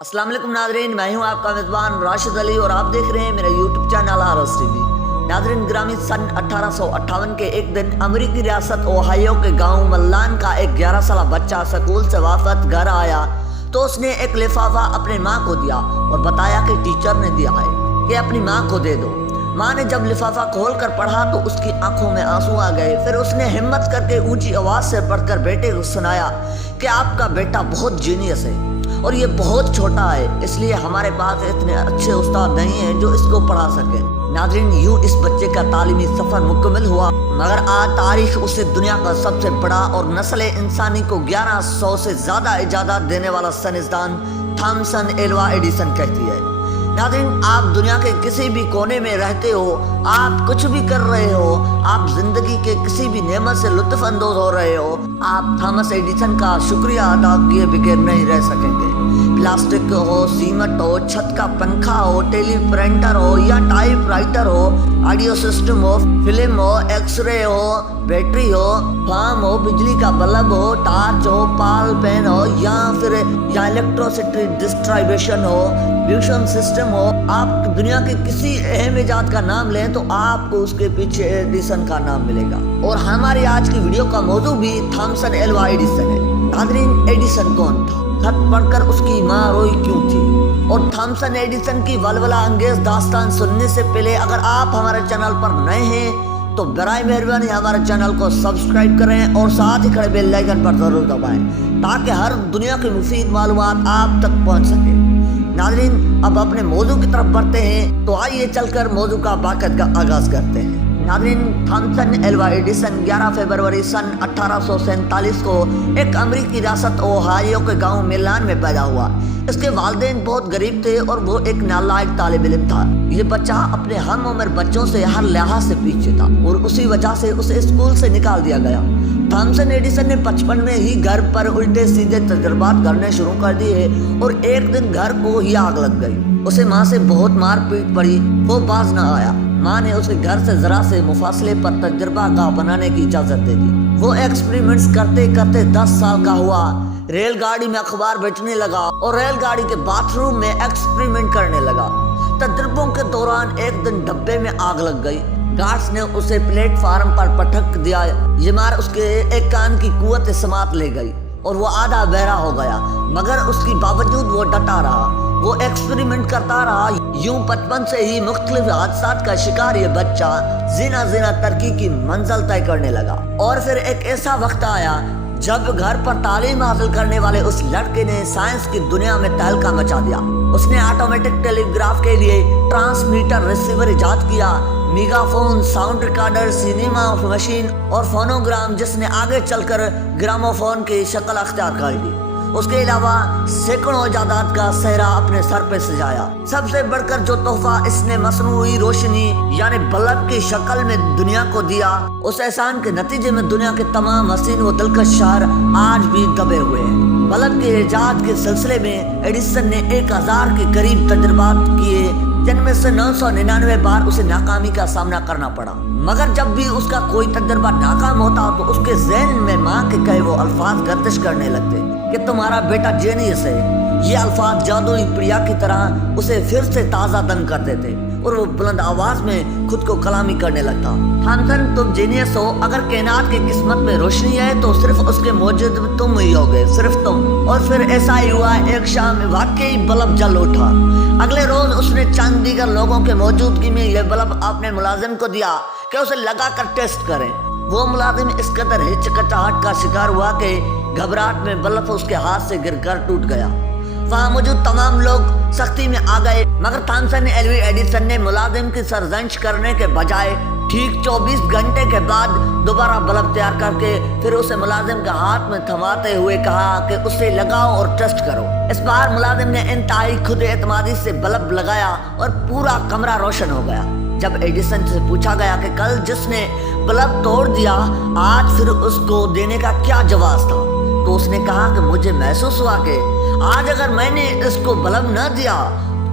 अस्सलाम वालेकुम नाज़रीन, मैं हूं आपका मेज़बान राशिद अली और आप देख रहे हैं मेरा यूट्यूब चैनल आरएस टीवी। नाज़रीन ग्रामीण सन 1858 के एक दिन अमेरिकी रियासत ओहायो के गांव मल्लान का एक 11 साल बच्चा स्कूल से वापस घर आया तो उसने एक लिफाफा अपनी माँ को दिया और बताया कि टीचर ने दिया है कि अपनी माँ को दे दो। माँ ने जब लिफाफा खोल कर पढ़ा तो उसकी आंखों में आंसू आ गए। फिर उसने हिम्मत करके ऊंची आवाज से पढ़कर बेटे को सुनाया कि आपका बेटा बहुत जीनियस है और ये बहुत छोटा है, इसलिए हमारे पास इतने अच्छे उस्ताद नहीं हैं जो इसको पढ़ा सके। नाज़रीन यूं इस बच्चे का तालीमी सफर मुकम्मल हुआ, मगर आज तारीख उसे दुनिया का सबसे बड़ा और नस्ल इंसानी को 1100 से ज्यादा इजाज़त देने वाला साइंसदान थॉमसन एल्वा एडिसन कहती है। नाज़रीन आप दुनिया के किसी भी कोने में रहते हो, आप कुछ भी कर रहे हो, आप जिंदगी के किसी भी नेमत से लुत्फ अंदोज हो रहे हो, आप थॉमस एडिसन का शुक्रिया अदा किए बगैर नहीं रह सकेंगे। प्लास्टिक हो, सीमेंट हो, छत का पंखा हो, टेलीप्रिंटर हो या टाइप राइटर हो, ऑडियो सिस्टम हो, फिल्म हो, एक्सरे हो, बैटरी हो, फार्म हो, बिजली का बल्ब हो, टार्च हो, पाल पेन हो या इलेक्ट्रिसिटी डिस्ट्रीब्यूशन हो, फ्यूजन सिस्टम हो, आप दुनिया के किसी अहम इजाद का नाम लें तो आपको उसके पीछे एडिसन का नाम मिलेगा। और हमारी आज की वीडियो का मौजू भी थॉमसन एल्वा एडिसन है। नाज़रीन एडिसन कौन था, खत पढ़कर उसकी माँ रोई क्यों थी, और थॉमसन एडिसन की वलवला अंगेज दास्तान सुनने से पहले अगर आप हमारे चैनल पर नए हैं तो बराए मेहरबानी हमारे चैनल को सब्सक्राइब करें और साथ ही खड़े बेल आइकन पर जरूर दबाएं ताकि हर दुनिया की मुफीद मालूमात आप तक पहुंच सके। नाज़रीन अब अपने मौजू की तरफ बढ़ते हैं, तो आइए चलकर मौजू का बाकायदा आगाज करते हैं। नाज़रीन थॉमसन एल्वा एडिसन 11 फरवरी सन 1847 को एक अमेरिकी रियासत ओहायो के गांव मिलान में पैदा हुआ। इसके वालिदैन बहुत गरीब थे और वो एक नालायक तालिब इल्म था। ये बच्चा अपने हम उम्र बच्चों से हर लिहाज से पीछे था और उसी वजह से उसे स्कूल से निकाल दिया गया। थॉमसन एडिसन ने बचपन में ही घर पर उल्टे सीधे तजुर्बात करने शुरू कर दिए और एक दिन घर को ही आग लग गई। उसे माँ से बहुत मार पीट पड़ी, वो बाज न आया। माँ ने उसे घर से जरा से मुफासले पर तजुर्बा गाह बनाने की इजाजत दे दी। वो एक्सपेरिमेंट्स करते करते 10 साल का हुआ, रेलगाड़ी में अखबार बेचने लगा और रेलगाड़ी के बाथरूम में एक्सपेरिमेंट करने लगा। तजुर्बों के दौरान एक दिन डब्बे में आग लग गई। गार्ड्स ने उसे प्लेटफार्म पर पटक दिया। ये मार उसके एक कान की कुव्वत समात ले गई और वो आधा बहरा हो गया, मगर उसके बावजूद वो डटा रहा। वो एक्सपेरिमेंट करता रहा। यूं बचपन से ही मुख्तलिफ हादसात का शिकार ये बच्चा जीना जीना तरक्की की मंजिल तय करने लगा। और फिर एक ऐसा वक्त आया जब घर पर तालीम हासिल करने वाले उस लड़के ने साइंस की दुनिया में तहलका मचा दिया। उसने ऑटोमेटिक टेलीग्राफ के लिए ट्रांसमीटर रिसीवर इजाद किया, megaphone, sound recorder, cinema machine और फोनोग्राम, जिसने आगे चलकर ग्रामोफोन की शक्ल अख्तियार कर ली। उसके अलावा सैकड़ों इजादात का सेहरा अपने सर पे सजाया। सबसे बढ़कर जो तोहफा इसने मसनूई रोशनी यानी बल्ब की शक्ल में दुनिया को दिया, उस एहसान के नतीजे में दुनिया के तमाम हसीन व दिलकश शहर आज भी दबे हुए हैं। बल्ब के इजाद के सिलसिले में एडिसन ने 1000 के करीब तजुर्बात किए, जिनमें से 999 बार उसे नाकामी का सामना करना पड़ा। मगर जब भी उसका कोई तजुर्बा नाकाम होता तो उसके ज़हन में माँ के कहे वो अल्फाज गर्दिश करने लगते कि तुम्हारा बेटा जीनियस है। ये अल्फाज जादुई प्रिया की तरह उसे फिर से ताज़ा दम कर देते और वो बुलंद आवाज में खुद को कलामी करने लगता। थॉमसन तुम जीनियस हो, अगर कायनात की किस्मत में रोशनी है तो सिर्फ उसके मौजूद तुम ही होगे, सिर्फ तुम। और फिर ऐसा ही हुआ, एक शाम वाकई बल्ब जल उठा। अगले रोज उसने चंद दीगर लोगों के मौजूदगी में यह बल्ब अपने मुलाजिम को दिया कि उसे लगा कर टेस्ट करें। वो मुलाजिम इस कदर हिचकिचाहट का शिकार हुआ कि घबराहट में बल्ब उसके हाथ से गिरकर टूट गया। वहाँ मौजूद तमाम लोग सख्ती में आ गए, मगर थॉमसन एल्वा एडिसन ने मुलाजिम की सरजंश करने के बजाय ठीक 24 घंटे के बाद दोबारा बल्ब तैयार करके फिर उसे मुलाजिम के हाथ में थमाते हुए कहा कि उसे लगाओ और टेस्ट करो। इस बार मुलाजिम ने इंतहाई खुद एतमादी से बल्ब लगाया और पूरा कमरा रोशन हो गया। जब एडिसन से पूछा गया कि कल जिसने बल्ब तोड़ दिया आज फिर उसको देने का क्या जवाब था, तो उसने कहा कि मुझे महसूस हुआ कि आज अगर मैंने इसको बल्ब न दिया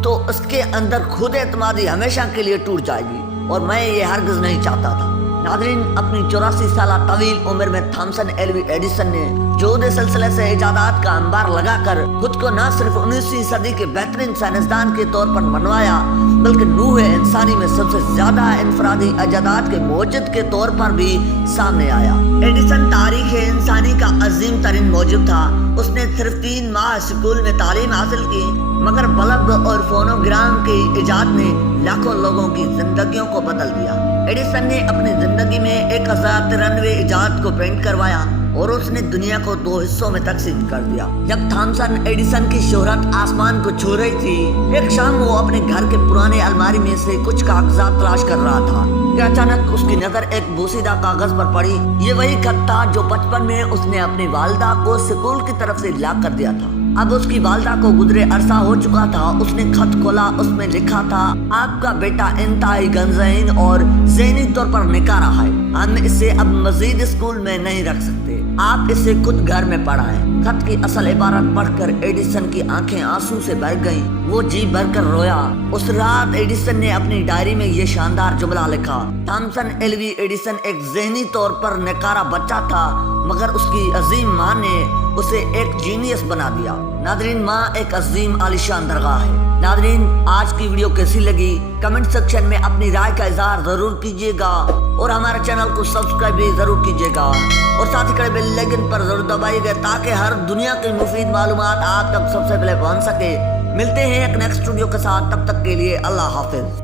तो उसके अंदर खुद एतमादी हमेशा के लिए टूट जाएगी और मैं ये हरगिज नहीं चाहता था। नादरीन, अपनी 84 साल तवील उम्र में थॉमसन एल्वी एडिसन ने जोदे सिलसिले से इजादात का अंबार लगाकर खुद को न सिर्फ 19वीं सदी के बेहतरीन साइंसदान के तौर पर मनवाया, बल्कि नूह इंसानी में सबसे ज्यादा इनफरादी इजादात के मौजूद के तौर पर भी सामने आया। एडिसन तारीख इंसानी का अजीम तरीन मौजूद था। उसने सिर्फ 3 माह स्कूल में तालीम हासिल की, मगर बल्ब और फोनोग्राम की इजाद ने लाखों लोगों की जिंदगियों को बदल दिया। एडिसन ने अपनी जिंदगी में 1093 इजाद को पेंट करवाया और उसने दुनिया को 2 हिस्सों में तकसीम कर दिया। जब थॉमसन एडिसन की शोहरत आसमान को छू रही थी, एक शाम वो अपने घर के पुराने अलमारी में से कुछ कागजात तलाश कर रहा था कि अचानक उसकी नजर एक बोसीदा कागज पर पड़ी। ये वही खत था जो बचपन में उसने अपनी वालिदा को स्कूल की तरफ से लाक कर दिया था। अब उसकी वालिदा को गुजरे अरसा हो चुका था। उसने खत खोला, उसमें लिखा था, आपका बेटा इंतहाई गंजहीन और ज़हनी तौर पर निकाह रहा है। हम इसे अब मजीद स्कूल में नहीं रख सकते, आप इसे खुद घर में पढ़ाएं। खत की असल इबारत पढ़कर एडिसन की आंखें आंसू से भर गईं। वो जी भरकर रोया। उस रात एडिसन ने अपनी डायरी में ये शानदार जुमला लिखा, थॉमसन एल्वी एडिसन एक ज़हनी तौर पर नकारा बच्चा था, मगर उसकी अजीम माँ ने उसे एक जीनियस बना दिया। नादरीन, माँ एक अजीम आलिशान दरगाह है। नादरीन, आज की वीडियो कैसी लगी कमेंट सेक्शन में अपनी राय का इजहार जरूर कीजिएगा और हमारे चैनल को सब्सक्राइब भी जरूर कीजिएगा और साथ ही खड़े बेल आइकन पर जरूर दबाइएगा ताकि हर दुनिया की मुफीद मालूमात आप तक सबसे पहले पहुंच सके। मिलते हैं एक नेक्स्ट वीडियो के साथ, तब तक के लिए अल्लाह हाफिज।